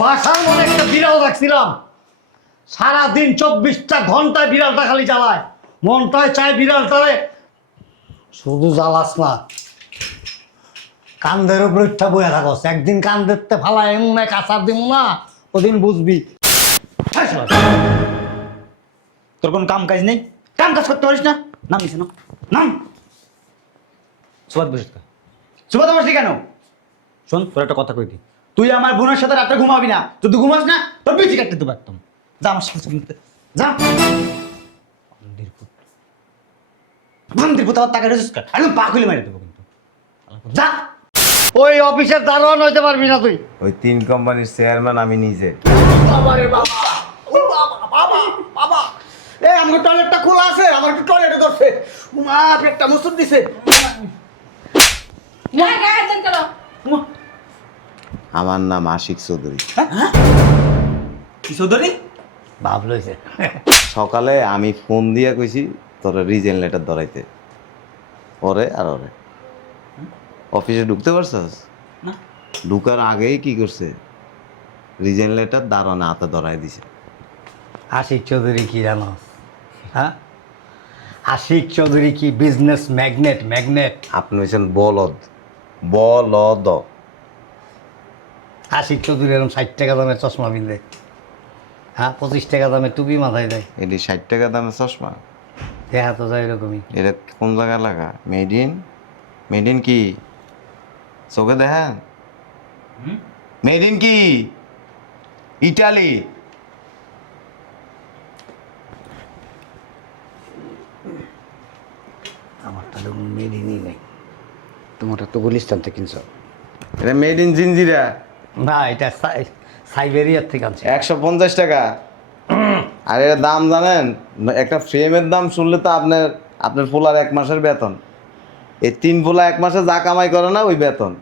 বাসার মনে একটা বিড়াল রাখছিলাম। সারাদিন চব্বিশটা ঘন্টায় বিড়ালটা খালি জ্বালায়। মনটায় চায় বিড়ালটারে। শুধু জ্বালাস না কান্দের উপর ইচ্ছা বয়ে থাকস। একদিন কান দেখতে ফালা এমন এক আচার দিব না ওদিন বুঝবি। হ্যাঁ, তোর কোনো কাম কাজ নেই? কাম কাজ করতে পারিস না? নাম নিছে না। নাম। সুবাদ বসে থাক। সুবাদ বসলি কেন? শোন তোর একটা কথা কই দি তুই আমার বোনের সাথে রাতে ঘুমাবি না। যদি ঘুমাস না তোর পিছি কাটতে দেবো একদম। যা আমার সাথে ঘুমতে। যা। বান্দির পুত। আমার টাকা রেজিস্টার একদম পা খুলে মারি দেবো কিন্তু। যা। ওই অফিসের দারোয়ান হইতে পারবি না তুই। ওই তিন কোম্পানির চেয়ারম্যান আমি নিজে। এই আমার টয়লেটটা খোলা আছে আমার একটু টয়লেটে ধরছে। মা পেটটা মুসুর দিছে গায়ে গায়ে হাত দেন কেন? আমার নাম আশিক চৌধুরী। কি চৌধুরী? ভাব লইছে সকালে আমি ফোন দিয়া কইছি তোর রিজেন লেটার ধরাইতে। ওরে আর ওরে। অফিসে ঢুকতে পারছস? ঢুকার আগেই কি করছে? রিজেন লেটার দাঁড়ানো হাতে ধরাই দিছে। আশিক চৌধুরী কি জানো? হ্যাঁ? আশিক চৌধুরী কি বিজনেস ম্যাগনেট ম্যাগনেট আপনি হয়েছেন বলদ। বলদ। আশিক চৌধুরী এরকম ষাট টাকা দামের চশমা পিনলে। হ্যাঁ পঁচিশ টাকা দামে টুপি মাথায় দেয়। এটি ষাট টাকা দামের চশমা? দেখা তো যায় এরকমই। এটা কোন জায়গায় লাগা? মেড ইন মেড ইন কি? চোখে দেখেন মেড ইন কি? ইটালি আমারটা তো মেরিনই নেই। তোমারটা তো গুলিস্তান থেকে কিনছো। এটা মেড ইন জিঞ্জিরা না এটা সাই- সাইবেরিয়ার থেকে আনছে। একশো পঞ্চাশ টাকা। আর এর দাম জানেন একটা ফ্রেমের দাম শুনলে তো আপনার আপনার ফুলার এক মাসের বেতন। এই তিন ফুলা এক মাসে যা কামাই করে না ওই বেতন।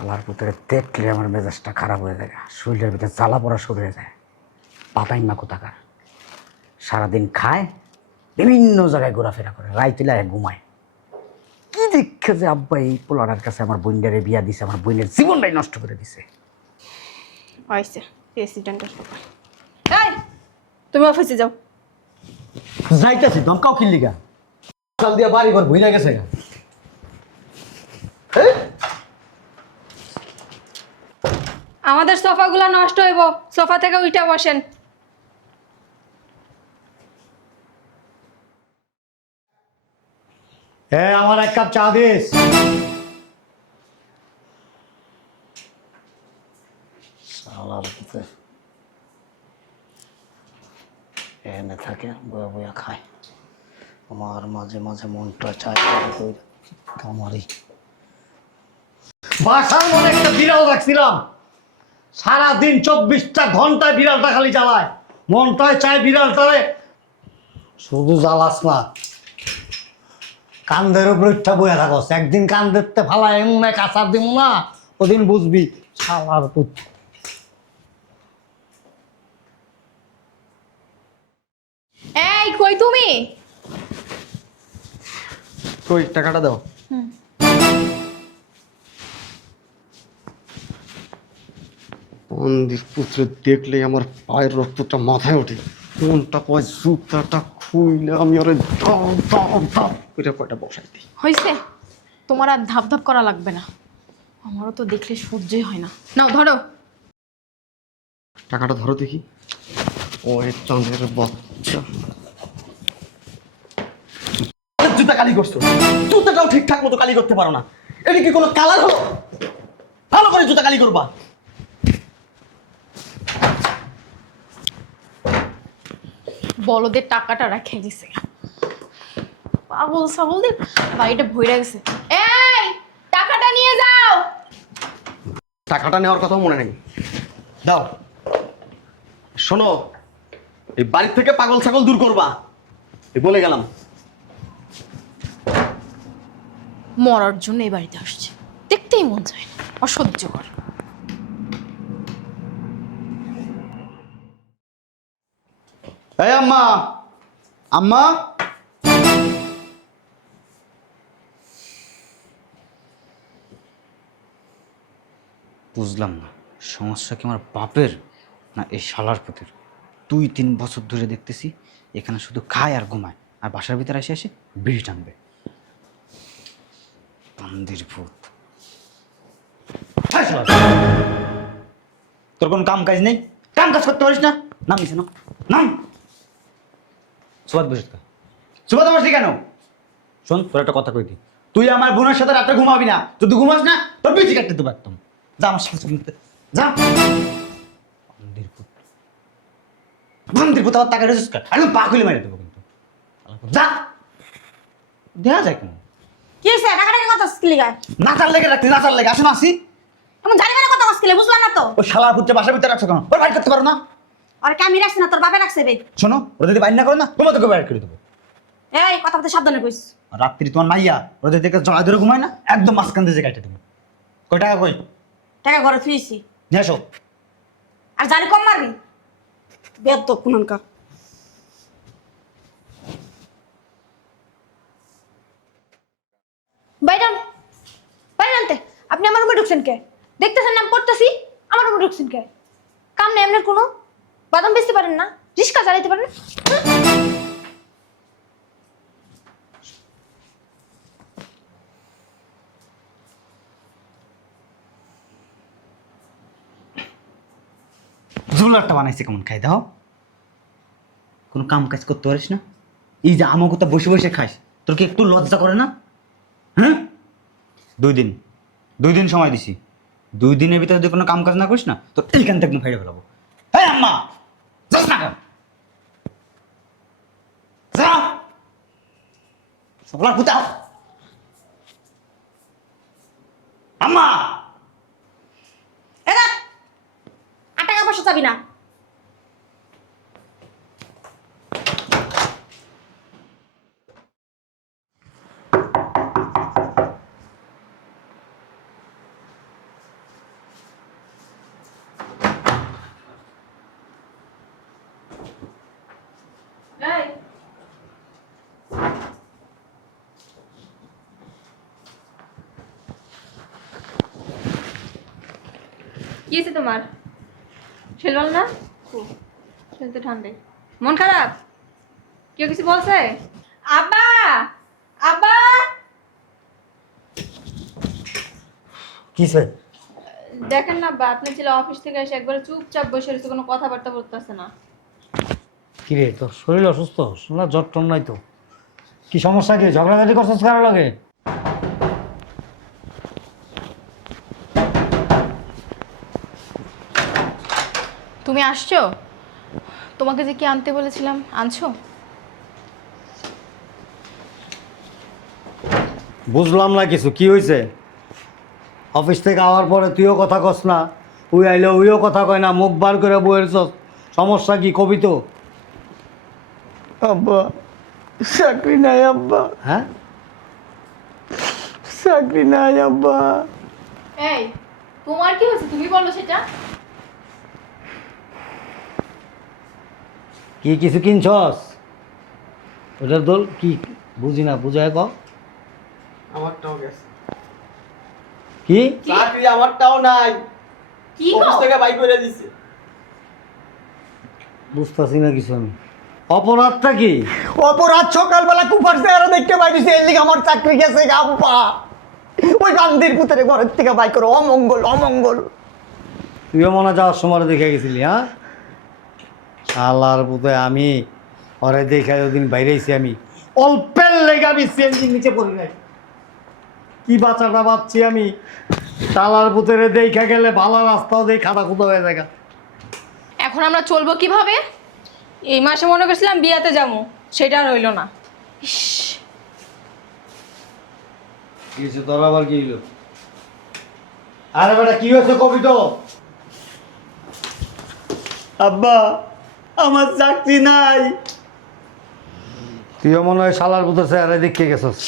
শালার ভিতরে দেখলে আমার মেজাজটা খারাপ হয়ে যায় শরীরের ভিতরে জ্বালা পড়া শুরু হয়ে যায়। পাতাই না কোথাকার? সারাদিন খায় বিভিন্ন জায়গায় ঘোরাফেরা করে রাইতিলা ঘুমায়। কি দেখে যে আব্বা এই পোলারের কাছে আমার বোনটারে বিয়া দিছে আমার বোনের জীবনটাই নষ্ট করে দিছে। হয়েছে প্রেসিডেন্টের এই তুমি অফিসে যাও। যাইতেছি দমকাও কিল্লিগা কাল দিয়া বাড়ি ঘর ভুইনা গেছে আমাদের সোফাগুলো নষ্ট হইব। সোফা থেকে উইটা বসেন। হ্যাঁ আমার এক কাপ চা দিস। এনে থাকে, বয়া বয়া খায়। আমার মাঝে মাঝে মনটা চায় কামারি। বাসার মনে একটা বিড়াল রাখছিলাম। সারাদিন চব্বিশটা ঘন্টায় বিড়ালটা খালি জ্বালায়। মনটায় চায় বিড়ালটারে। শুধু জ্বালাস না কান্দের উপর ইচ্ছা বয়ে থাকস। একদিন কান দেখতে ফালা এমন এক আচার দিব না ওদিন বুঝবি শালার পুত। এই কই তুমি? কই টাকাটা দাও। মন্দির পুত্র দেখলে আমার পায়ের রক্তটা মাথায় ওঠে? কোনটা কয় জুতাটা খুইলে আমি ওরে দাও দাও দাও করে কয়টা বসাই দিই? হয়েছে তোমার আর ধাপ ধাপ করা লাগবে না। আমারও তো দেখলে সহ্যই হয় না। নাও ধরো। টাকাটা ধরো দেখি। ওই চাঁদের বাচ্চা। জুতা কালি করছ? জুতাটাও ঠিকঠাক মতো কালি করতে পারো না। এটা কি কোনো কালার হলো? ভালো করে জুতা কালি করবা। বলদের টাকাটা রেখে দিছে। পাগল ছাগলদের বাড়িটা ভইরা গেছে। এই টাকাটা নিয়ে যাও। টাকাটা নেওয়ার কথাও মনে নেই। দাও। শোনো এই বাড়ির থেকে পাগল ছাগল দূর করবা। এই বলে গেলাম। মরার জন্য এই বাড়িতে আসছে। দেখতেই মন চায় না। অসহ্যকর এই আম্মা আম্মা। বুঝলাম না, সমস্যা কি আমার বাপের না এই শালার পুতের? দুই, তিন বছর ধরে দেখতেছি, এখানে শুধু খায় আর ঘুমায়, আর বাসার ভিতরে এসে এসে বিড়ি টানবে। বান্দির ভূত। তোর কোনো কাম কাজ নেই? কাম কাজ করতে পারিস না? নাম নাম। সুবাদ বসে থাক। সুবাদ বসলি কেন? শোন তোর একটা কথা কই দি। তুই আমার বোনের সাথে রাত্রে ঘুমাবি না। যদি ঘুমাস না তোর পিছিয়ে কাটতে দেবো একদম। যা আমার সাথে শুনতে যা। বান্দির ভূত বান্দির টাকা রেজিস কর। একদম পা খুলে মেরে দেবো কিন্তু। যা। দেওয়া যায় কেন? কি হয়েছে? টাকা টাকা কথা স্কিলি নাচার লেগে রাখতে নাচার লেগে। আসুন আসি। এমন জানি না কথা বুঝলাম না তো। শালা পুত্রে বাসার ভিতরে রাখছো কেন? ওর বাইর করতে পারো না। আর কে আমি রাখছি না তোর বাপে রাখছে বে। শোনো ওরা যদি বাইর না করে না তোমার তোকে বাইর করে দেবো। এই কথা বলতে সাবধানে কইস। রাত্রি তোমার মাইয়া ওরা যদি দেখে জড়া ধরে ঘুমায় না একদম মাঝখান দিয়ে কাটে দেবো। কয় টাকা কই? টাকা ঘরে থুইছি নিয়ে আসো। আর জানি কম মারবি? বেদ তো কুননকার বাইরান বাইরানতে আপনি আমার রুমে ঢুকছেন কে? দেখতেছেন না আমি পড়তেছি আমার রুমে ঢুকছেন কে? কাম নেই আপনার কোনো? বাদাম বেচতে পারেন না? রিক্সা চালাইতে পারেন না? জুলারটা বানাইছে কেমন খাই দাও কোনো কাম কাজ করতে পারিস না? এই যে আমাকে তো বসে বসে একটু লজ্জা করে না? দুই দিন দুই দিন সময় দিছি। দুই দিনের ভিতরে যদি কোনো কাম কাজ না করিস না এইখান থেকে ফাইড়ে হ্যাঁ আম্মা! যাস না কেন যা সবলা পুতাও আম্মা এ দেখ আর টাকা পয়সা চাবি না। কি হয়েছে তোমার? শরীর না? শরীর তো ঠান্ডাই। মন খারাপ? কেউ কিছু বলছে? আব্বা! আব্বা! কিসে দেখেন না আব্বা আপনার ছেলে অফিস থেকে এসে একবারে চুপচাপ বসে রয়েছে কোনো কথাবার্তা বলতেছে না। কি রে তোর শরীর অসুস্থ? না জ্বর টর নাই তো। কি সমস্যা কি? ঝগড়াঝাটি করছিস কারও লাগে? তুমি আসছো? তোমাকে যে কি আনতে বলেছিলাম? আনছো? বুঝলাম না কিছু কি হয়েছে অফিস থেকে আওয়ার পরে তুইও কথা কস না উই আইলে উইও কথা কয় না মুখ বার করে বইয়ের সমস্যা কি কবি তো? আব্বা চাকরি নাই আব্বা। হ্যাঁ? চাকরি নাই আব্বা। এই তোমার কি হয়েছে? তুমি বলো সেটা। কি কিছু কিনছস? ওটার দোল কি বুঝি না বুঝায় ক আমারটাও গেছে। কি? চাকরি আমারটাও নাই। কি অফিস থেকে বাই করে দিছে। বুঝতেছি না কিছু আমি। অপরাধটা কি? অপরাধ সকালবেলা কুপার চেহারা দেখতে পাইছি এর লিগে আমার চাকরি গেছে গা আব্বা। ওই গান্ধীর পুতরে ঘরের থেকে বাই করে অমঙ্গল অমঙ্গল। তুইও মনে যাওয়ার সময় দেখে গেছিলি হ্যাঁ? শালার পুতে আমি ওরে দেখে ওদিন বাইরেছি আমি। অল্পের লেগে আমি চেঞ্জির নিচে পড়ি নাই। কি বাচ্চাটা পাচ্ছি আমি? শালার পুতেরে দেখা গেলে ভালো রাস্তাও দেই খাটা খুদা হয়ে যায় এখন আমরা চলবো কীভাবে? এই মাসে মনে করছিলাম বিয়াতে যাব সেটা আর হইল না। কিছু তোর আবার কি হইল? আরে বেটা কি হয়েছে কবি তো? আব্বা আমার চাকরি নাই। তুইও মনে হয় শালার পুতে চেহারা দেখে গেছস।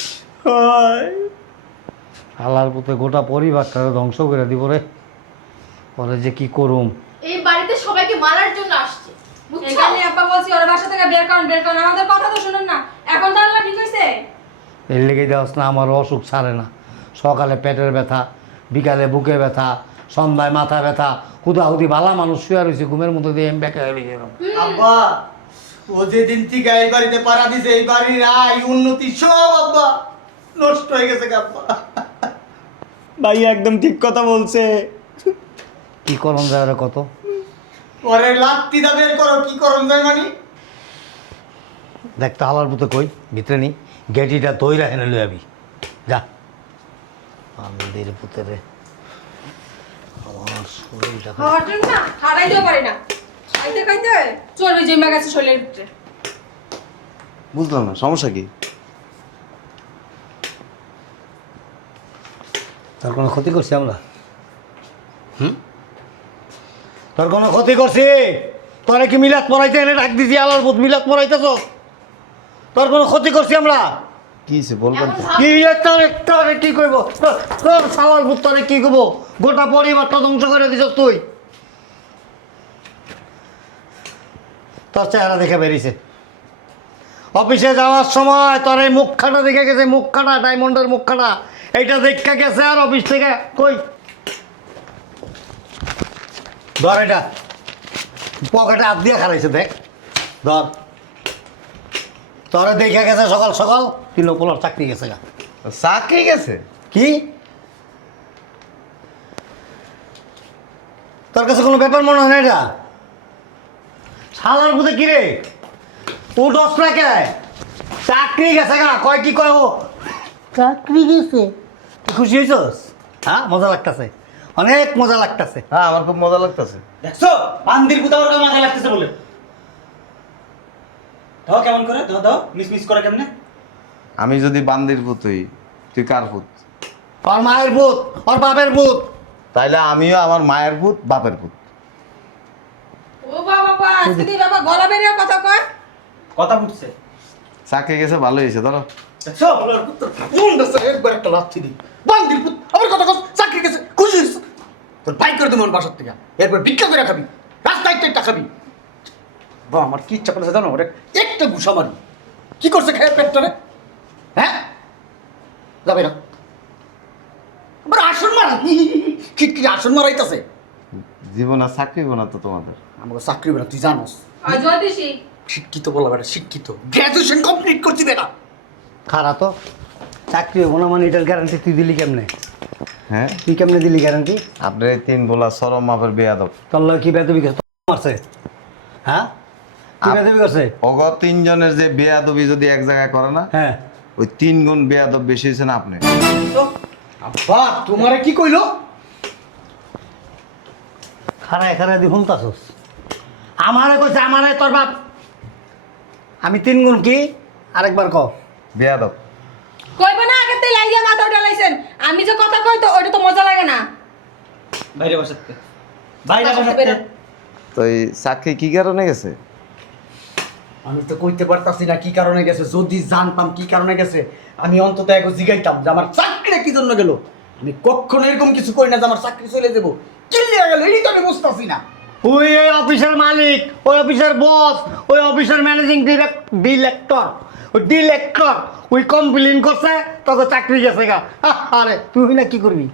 শালার পুতে গোটা পরিবারটা ধ্বংস করে দিব রে। পরে যে কি করুম। এই বাড়িতে সবাইকে মারার জন্য আসছে এখানে আপা বলছি ওর বাসা থেকে বের করুন বের করুন। আমাদের কথা তো শুনুন না। এখন তো আল্লাহ ঠিক হয়েছে এর লেগে দেওয়াস না আমার অসুখ ছাড়ে না। সকালে পেটের ব্যথা বিকালে বুকে ব্যথা সন্ধ্যায় মাথা ব্যথা হুদাহুদি ভালা মানুষ শুয়ে রয়েছে ঘুমের মধ্যে দিয়ে আমি বেঁকে হয়ে গেলাম। আব্বা ও যেদিন থেকে এই বাড়িতে পাড়া দিছে এই বাড়ির আয় উন্নতি সব আব্বা নষ্ট হয়ে গেছে গা আব্বা। ভাই একদম ঠিক কথা বলছে। কি করম যায় ওরা কত? ওরে লাত্তি দা বের করো কি করন যায় মানে? দেখতে হালার মতো কই ভিতরে নি গেটিটা তৈরা হেনে লই আবি। যা। আমাদের পুতরে। আমার শরীরটা খারাপ। হটুন না হারাইতেও পারি না খাইতে খাইতে চর্বি জমে গেছে শরীরের ভিতরে বুঝলাম না সমস্যা কি? তোর কোনো ক্ষতি করছি আমরা? হুম? তোর কোনো ক্ষতি করছি? তোরে কি মিলাদ পড়াইতে এনে ডাক দিছি আলোর বুধ মিলাদ পড়াইতেছ তোর কোনো ক্ষতি করছি আমরা? কি হয়েছে? বলবেন কি তোর তোরে কি করব তোর- সালার তোরে কি করব গোটা পরিবারটা ধ্বংস করে দিছ তুই। তোর চেহারা দেখে বেরিয়েছে। অফিসে যাওয়ার সময় তোর এই মুখখানা দেখে গেছে মুখখানা ডায়মন্ডের মুখখানা। এইটা দেখা গেছে আর অফিস থেকে কই? ধর এটা। পকেটে হাত দিয়ে খারাইছে দেখ। ধর। তোরে দেখে গেছে সকাল সকাল তিন পোলার চাকরি গেছে গা। চাকরি গেছে? কি? তোর কাছে কোনো ব্যাপার মনে হয় না এটা? শালার বুঝে কি রে? ও দশ না কে চাকরি গেছে গা কয় কি কয় ও? চাকরি গেছে। তুই খুশি হয়েছস? হ্যাঁ মজা লাগতেছে। অনেক মজা লাগতেছে। হ্যাঁ আমার খুব মজা লাগতেছে। দেখছ? বান্দির ওর মাথা লাগতেছে বলে। দাও কেমন করে? দাও দাও। মিস মিস করে কেমনে? আমি যদি বান্দির পুত হই তুই কার পুত? ওর মায়ের ভূত ওর বাপের ভূত তাইলে আমিও আমার মায়ের পুত বাপের পুত। ও বাবা বাবা আজকে তুই বাবা গলা বেরিয়ে কথা কয়। কথা বুঝছে চাকরি গেছে ভালো হয়েছে ধরো। মুন্ডা স্যার একবার একটা লাথি দি বান্দির আমার কথা কথা চাকরি গেছে খুশি তোর বাইক করে দেবো বাসার থেকে। এরপর ভিক্ষা করে খাবি রাস্তায় একটা খাবি। বা আমার কি ইচ্ছা করেছে জানো? ওরে একটা ঘুষা মারি কি করছে খেয়ে পেটটারে? হ্যাঁ? যাবে না। আবার আসন মারা কি কি আসন মারাইতেছে? জীবন আর চাকরি না তো তোমাদের। আমাকে চাকরি বেড়া তুই জানোস। শিক্ষিত বলা বেটা শিক্ষিত। গ্র্যাজুয়েশন কমপ্লিট করছি বেটা খারা তো চাকরি হব না মানে এটার গ্যারান্টি তুই দিলি কেমনে? হ্যাঁ? তুই কেমনে দিলি গ্যারান্টি আপনার এই তিন বলা সরম মাপের বেয়াদব। তোর কি বেদবি করছে? মারছে? হ্যাঁ? করছে? অগ তিনজনের যে বেয়াদবি যদি এক জায়গায় করে না হ্যাঁ। ওই তিন গুণ বেয়াদব বেশি হয়েছে না আপনি? আব্বা তোমারে কি কইলো? খারায় খারায় দি আমারে কইছে আমারে তোর বাপ। আমি তিন গুণ কি? আরেকবার ক বেয়াদব। কইবে না আগে তেল আইয়া মাথা উঠে লাইছেন। আমি যে কথা কই তো ওইটা তো মজা লাগে না। বাইরে বসাতে বাইরে বাসাতে বসাতে বেরোন। তো এই চাকরি কি কারণে গেছে? আমি তো কইতে পারতাছি না কি কারণে গেছে, যদি জানতাম কি কারণে গেছে, আমি অন্তত এক জিগাইতাম যে আমার চাকরিটা কি জন্য গেল। আমি কখনো এরকম কিছু করি না যে আমার চাকরি চলে যাব। চিল্লিয়া গেল এই তো আমি বুঝতেছি না। ওই ওই অফিসের মালিক, ওই অফিসের বস, ওই অফিসের ম্যানেজিং ডিরেক্টর, ওই ডিরেক্টর, ওই কমপ্লেন করছে, তোকে চাকরি গেছে গা। আরে, তুই না কি করবি?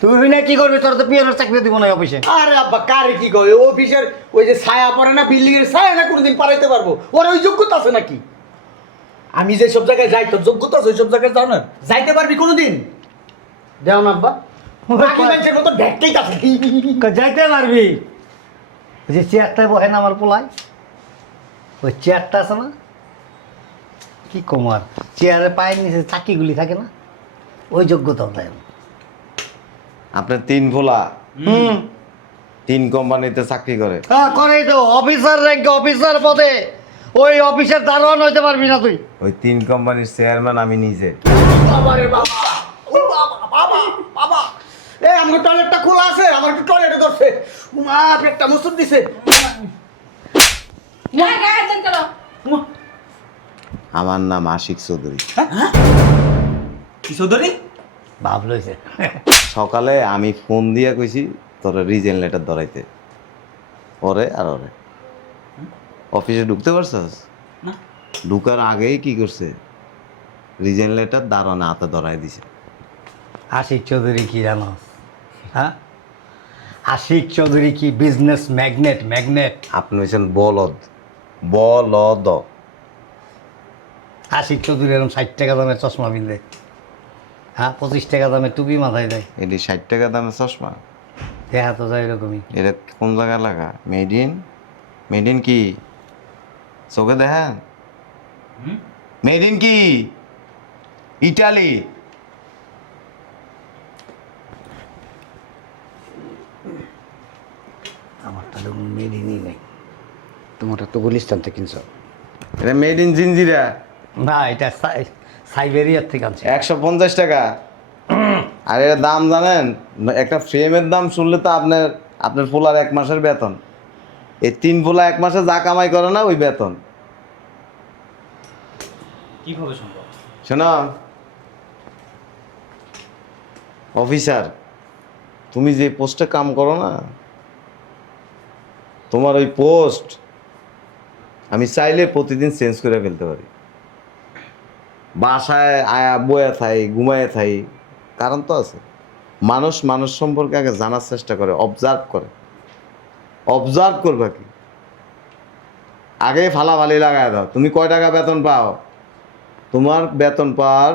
তুই না কি করবি? তোর তো পিয়নের চাকরি দিব না অফিসে। আরে আব্বা কারে কি কয়? অফিসের ওই যে ছায়া পড়ে না বিল্ডিং এর ছায়া না কোনোদিন পারাইতে পারব? ওর ওই যোগ্যতা আছে নাকি? আমি যে সব জায়গায় যাই তোর যোগ্যতা আছে ওই সব জায়গায় যাও না। যাইতে পারবি কোনোদিন? দেও না আব্বা। বাকি মানুষের মতো আছে যাইতে পারবি। যে চেয়ারটায় বহে না আমার পোলায়? ওই চেয়ারটা আছে না? কি কমার চেয়ারে পায়ের নিচে চাকিগুলি থাকে না? ওই যোগ্যতা দেয় আপনার তিন ভোলা। হুম। তিন কোম্পানিতে চাকরি করে। হ্যাঁ করে তো অফিসার র্যাঙ্কে অফিসার পদে। ওই অফিসের দারোয়ান হইতে পারবি না তুই। ওই তিন কোম্পানির চেয়ারম্যান আমি নিজে। বাবা। বাবা বাবা বাবা বাবা। এ আমার টয়লেটটা খোলা আছে আমার একটু টয়লেটে ধরছে। মা পেটটা মুসুর দিছে। কেন? আমার নাম আশিক চৌধুরী। কি চৌধুরী? ভাব লইছে। সকালে আমি ফোন দিয়া কইছি তোর রিজেন লেটার ধরাইতে। ওরে আর ওরে। অফিসে ঢুকতে পারছস? না। ঢুকার আগেই কি করছে? রিজেন লেটার দাঁড়ানো হাতে ধরাই দিছে। আশিক চৌধুরী কি জানো? হ্যাঁ? আশিক চৌধুরী কি বিজনেস ম্যাগনেট ম্যাগনেট আপনি হয়েছেন বলদ। বলদ। আশিক চৌধুরী এরকম ষাট টাকা দামের চশমা পিনবে হ্যাঁ পঁচিশ টাকা দামের টুপি মাথায় দেয়। এটি ষাট টাকা দামের চশমা। দেখা তো যায় এরকমই। এটা কোন জায়গায় লাগা? মেড ইন মেড ইন কি? চোখে দেখেন? মেড ইন কি? ইটালি আমার তাহলে কোনো মেডিনই নেই। তোমারটা তো গুলিস্তান থেকে কিনছো। এটা মেড ইন জিঞ্জিরা না এটা সাইবেরিয়ার থেকে আনছে। একশো পঞ্চাশ টাকা। আর এর দাম জানেন? একটা ফ্রেমের দাম শুনলে তো আপনার আপনার ফুলার এক মাসের বেতন। এই তিন ফুলা এক মাসে যা কামাই করে না ওই বেতন। কীভাবে সম্ভব? শোনো। অফিসার তুমি যে পোস্টে কাম করো না তোমার ওই পোস্ট আমি চাইলে প্রতিদিন চেঞ্জ করে ফেলতে পারি। বাসায় আয়া, বয়ে থাই, ঘুমায় থাই, কারণ তো আছে। মানুষ মানুষ সম্পর্কে আগে জানার চেষ্টা করে অবজার্ভ করে। অবজার্ভ করবা কি? আগে ফালাফালি লাগায় দাও। তুমি কয় টাকা বেতন পাও? তোমার বেতন পাওয়ার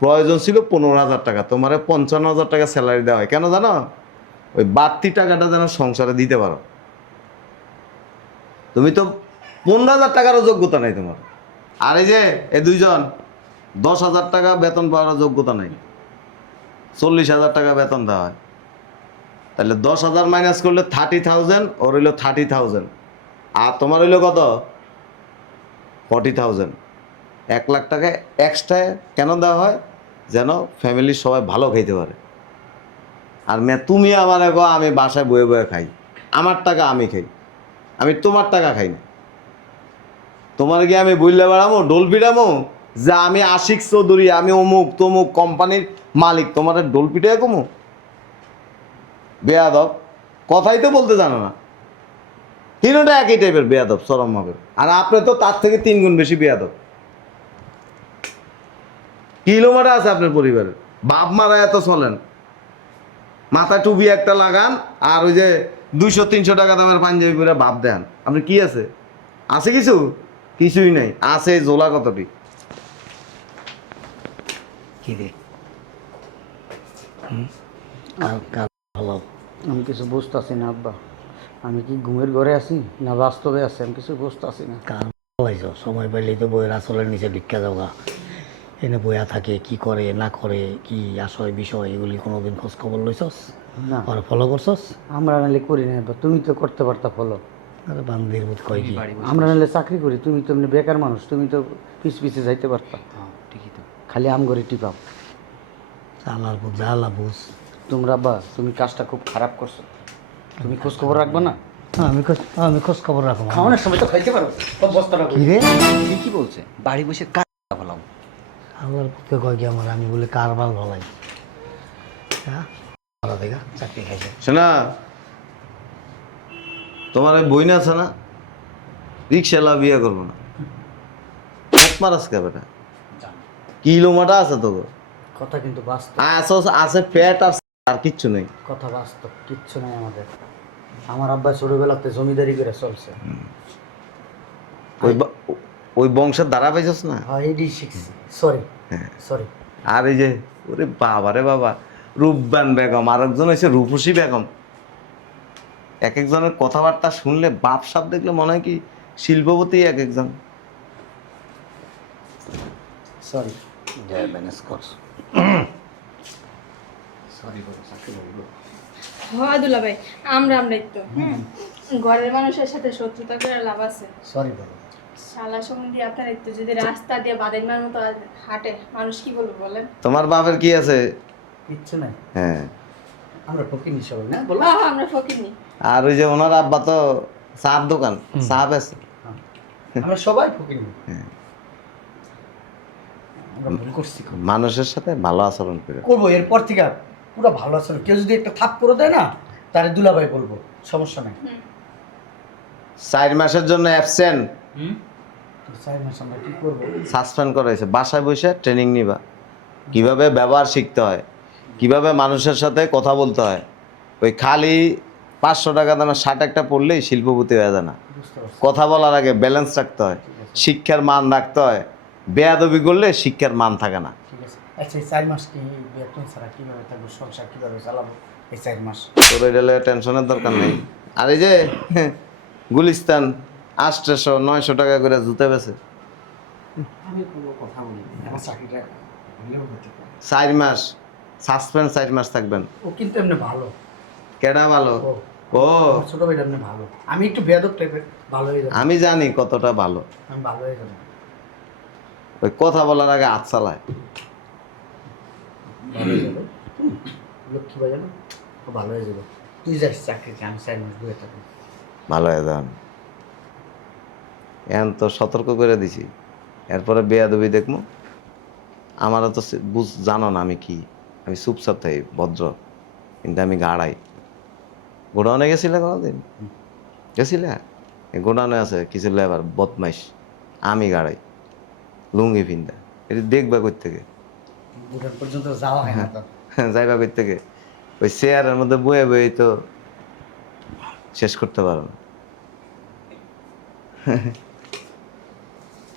প্রয়োজন ছিল পনেরো হাজার টাকা। তোমার পঞ্চান্ন হাজার টাকা স্যালারি দেওয়া হয়। কেন জানো? ওই বাড়তি টাকাটা যেন সংসারে দিতে পারো। তুমি তো পনেরো হাজার টাকারও যোগ্যতা নাই তোমার। আর এই যে, এই দুইজন দশ হাজার টাকা বেতন পাওয়ার যোগ্যতা নাই। চল্লিশ হাজার টাকা বেতন দেওয়া হয়। তাহলে দশ হাজার মাইনাস করলে থার্টি থাউজেন্ড ওর হইল থার্টি থাউজেন্ড আর তোমার হইল কত? ফর্টি থাউজেন্ড এক লাখ টাকা এক্সট্রা কেন দেওয়া হয়? যেন ফ্যামিলির সবাই ভালো খাইতে পারে। আর মে তুমি আমার গো আমি বাসায় বয়ে বয়ে খাই। আমার টাকা আমি খাই। আমি তোমার টাকা খাই না। তোমার গিয়ে আমি বললে বেড়ামো ডোল পিটামো? যে আমি আশিক চৌধুরী, আমি অমুক তমুক কোম্পানির মালিক, তোমার ডোল পিটাই কমু? বেয়াদব। কথাই তো বলতে জানো না। তিনটা একই টাইপের বেয়াদব, চরম হবে আর আপনি তো তার থেকে তিন গুণ বেশি বেয়াদব। কিলোমিটার আছে আপনার পরিবারের। বাপ মারা এত চলেন। মাথা টুপি একটা লাগান, আর ওই যে দুইশো, তিনশো টাকা দামের পাঞ্জাবি করে বাপ দেন। আপনি কি আছে? আছে কিছু? কিছুই নাই। আছে জোলা কতটি? কি রে হুম? কাল কাল ভালো আমি কিছু বুঝতেছি না আব্বা। আমি কি ঘুমের ঘরে আছি না বাস্তবে আছি? আমি কিছু বুঝতেছি না। কাল হয়েছ সময় পাইলেই তো বইয়ের আসলের নিচে ভিক্ষা যাওয়া এনে বইয়া থাকে কি করে না করে কি আশয় বিষয় এগুলি কোনোদিন খোঁজ খবর লইছস? না। আর ফলো করছস? আমরা নাহলে করি না আব্বা। তুমি তো করতে পারতা ফলো আরে বান্দির বোধ কয় কি? আমরা নাহলে চাকরি করি তুমি তো এমনি বেকার মানুষ তুমি তো পিছ পিছে যাইতে পারতা। তো খালি আম করে টিপাও। চালার বুঝ জ্বালা বুঝ তোমরা আব্বা তুমি কাজটা খুব খারাপ করছ। তুমি খোঁজ খবর রাখবে না? আমি খোঁজ আমি খোঁজ খবর রাখো না। খাওয়ানোর সময় তো খাইতে পারো বস্তাটা কি রে কি বলছে বাড়ি বসে কাজ ভালো আল্লাহর পক্ষে কয় কি আমার আমি বলে কারবার ভালাই হ্যাঁ ভালো দেখা চাকরি খাইছে শোনা তোমার ওই বই না আছে না? রিক্সালা বিয়ে করব না। মারাস কে বেটা? কিলোমিটার আছে তো। কথা কিন্তু বাস্তব। আছে আছে পেট আর আর কিচ্ছু নেই। কথা বাস্তব কিচ্ছু নাই আমাদের। আমার আব্বা ছোটবেলাতে জমিদারি করে চলছে। ওই ওই বংশের দ্বারা পাইছস না? হ্যাঁ এডি শিখছি। সরি সরি আর এই যে ওরে বাবা রে বাবা রূপবান বেগম আর একজন হয়েছে রূপসী বেগম। এক একজনের কথাবার্তা শুনলে বাপ সাপ দেখলে মনে হয় কি শিল্পপতি এক একজন সরি ম্যানেজ কর সরি বলো চাকরি বলব হয় দুলা ভাই আমরা আমরাই তো। ঘরের মানুষের সাথে শত্রুতা করে লাভ আছে। সরি বলো শালা সম্বন্ধে আপনার একটু যদি রাস্তা দিয়ে বাদের মান মতো হাঁটে মানুষ কি বলবে বলেন? তোমার বাপের কি আছে? কিচ্ছু নাই। হ্যাঁ। আমরা ফকিনি সবাই না? বলো। হ্যাঁ আমরা ফকিরনি আর ওই যে ওনার আব্বা তো চার দোকান চা আছে। আমরা সবাই ফকিনি আমরা ভুল করছি মানুষের সাথে ভালো আচরণ করে। করব এরপর থেকে পুরো ভালো আচরণ। কেউ যদি একটা থাপ করে দেয় না তারে দুলাভাই বলব সমস্যা নাই। চার মাসের জন্য অ্যাবসেন্ট চার মাস আমরা কি করব? সাসপেন্ড করা হয়েছে। বাসায় বসে ট্রেনিং নিবা। কীভাবে ব্যবহার শিখতে হয়? কীভাবে মানুষের সাথে কথা বলতে হয়? ওই খালি পাঁচশো টাকা দামে ষাট একটা পড়লেই শিল্পপতি হয়ে যায় না। কথা বলার আগে ব্যালেন্স রাখতে হয়। শিক্ষার মান রাখতে হয়। বেয়াদবি করলে শিক্ষার মান থাকে না। আচ্ছা এই চার মাস কি বেতন ছাড়া কীভাবে থাকব সংসার কীভাবে চালাবো? এই চার মাস। তোর এটা টেনশনের দরকার নেই। আর এই যে গুলিস্তান আটশোশো নয়শো টাকা করে জুতে বেছে আমি কোনো কথা বলি আমার চাকরিটা চার মাস সাসপেন্ড চার মাস থাকবেন। ও কিন্তু এমনি ভালো। কেডা ভালো? ও। ছোটো ভাইটা এমনি ভালো। আমি একটু বেয়াদব টাইপের ভালো হয়ে যাবে। আমি জানি কতটা ভালো। আমি ভালো হয়ে যাব। ওই কথা বলার আগে হাত চালায়। ভালো হয়ে যাবে হুম, লক্ষ্মী ভাই জানো? ও ভালো যাবে তুই যাস চাকরিতে আমি চার মাস ঘুরে থাকব ভালো হয়ে যান। এখন তো সতর্ক করে দিছি। এরপরে বেয়াদবি দেখব। আমারও তো বুঝ জানো না আমি কি। আমি চুপচাপ থাকি ভদ্র। কিন্তু আমি গাড়াই গোডাউনে গেছিলে কোনোদিন? গেছিলে? এই গোডাউনে আছে কিছু লেবার বদমাইশ। আমি গাড়াই লুঙ্গি ফিন্দা এটা দেখবা কই থেকে পর্যন্ত যাওয়া হয় না যাইবা কই থেকে ওই চেয়ারের মধ্যে বয়ে বয়ে তো শেষ করতে পারো না।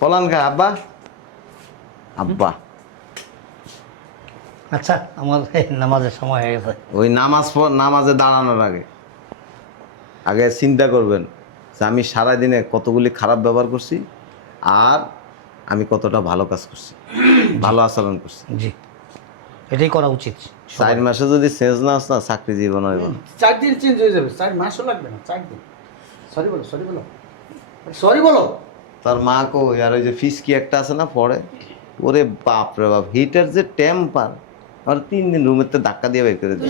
পলান খা আব্বা? আব্বা। আচ্ছা আমার নামাজের সময় হয়ে গেছে। ওই নামাজ পড় নামাজে দাঁড়ানোর আগে। আগে চিন্তা করবেন যে আমি সারাদিনে কতগুলি খারাপ ব্যবহার করছি আর আমি কতটা ভালো কাজ করছি। ভালো আচরণ করছি। জি। এটাই করা উচিত চার মাসে যদি চেঞ্জ না আসে না চাকরি জীবন হইব। চার দিন চেঞ্জ হয়ে যাবে। চার মাসও লাগবে না চার দিন। সরি বলো সরি বলো। সরি বলো। তার মা কো আর ওই যে ফিস কি একটা আছে না পড়ে ওরে বাপ রে বাপ হিটার যে টেম্পার আর তিন দিন রুমের তো ধাক্কা দিয়ে বের করে দিল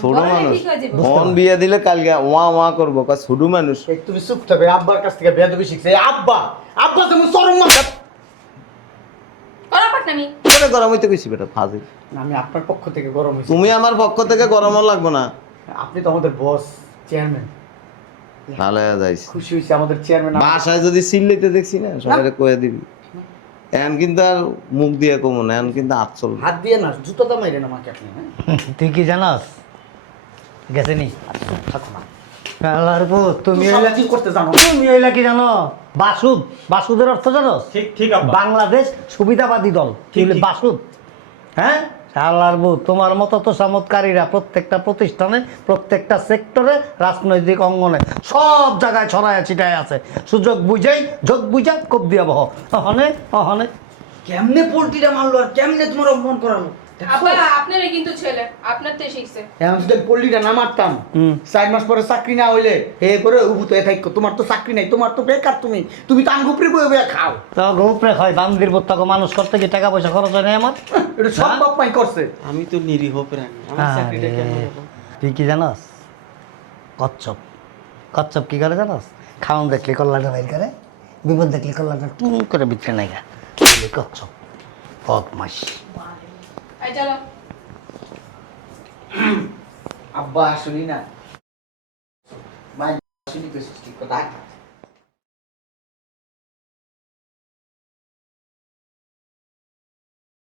ছোট মানুষ ফোন বিয়ে দিলে কালকে ওয়া ওয়া করব। ছোট মানুষ। তুমি চুপ থাকবে আব্বার কাছ থেকে শিখছে। আব্বা আব্বা তুমি চরম মাথা গরম হইতে গেছি বেটা? ফাজিল আমি আপনার পক্ষ থেকে গরম তুমি আমার পক্ষ থেকে গরমও লাগবো না। আপনি তো আমাদের বস চেয়ারম্যান ভালো খুশি হয়েছে আমাদের চেয়ারম্যান বাসায় যদি সিল্লিতে দেখছি না সবাই কয়ে দিবি। এখন কিন্তু আর মুখ দিয়ে কমো না এখন কিন্তু হাত চলবে হাত দিয়ে না জুতো দাম মাইরেন আমাকে আপনি হ্যাঁ? তুই কি জানাস? গেছে নি? থাকো না। আল্লাহর পুত, তুমি হইলা কি করতে জানো তুমি হইলা কি জানো? বাসুদ বাসুদের অর্থ জানো? ঠিক ঠিক বাংলাদেশ সুবিধাবাদী দল। ঠিক, হলো ঠিক। বাসুদ হ্যাঁ? আল্লাহর বউ, তোমার মতো তো চমৎকারীরা প্রত্যেকটা প্রতিষ্ঠানে, প্রত্যেকটা সেক্টরে, রাজনৈতিক অঙ্গনে, সব জায়গায় ছড়ায় ছিটায় আছে। সুযোগ বুঝেই যোগ বুঝা কোপ দিয়া বহ। অহনে অহনে। কেমনে পোল্ট্রিটা মারলো আর কেমনে তোমার অপমান করালো? আব্বা আপনারই কিন্তু ছেলে। আপনার তো শিখছে। এখন যদি পোল্ট্রিটা না মারতাম চার মাস পরে চাকরি না হইলে হে করে উভূত হয়ে থাকো তোমার তো চাকরি নাই তোমার তো বেকার তুমি। তুমি তো আঙ্গুপরি বয়ে বয়ে খাও। তো গোপরে হয় বান্দির বোত্তাকে মানুষ করতে কি টাকা পয়সা খরচ হয় না আমার? এটা সব বাপ মাই করছে। আমি তো নিরীহ প্রাণী আমার চাকরিটা কেমন তুই কি জানাস? কচ্ছপ। কচ্ছপ কি করে জানাস? খাওন দেখলে কল্লাটা বাইর করে বিপদ দেখলে কল্লাটা টুম করে বিচ্ছে নাই গা। এই কচ্ছপ বদমাস আব্বা শুনি না মাই শুনি তো ঠিক কথা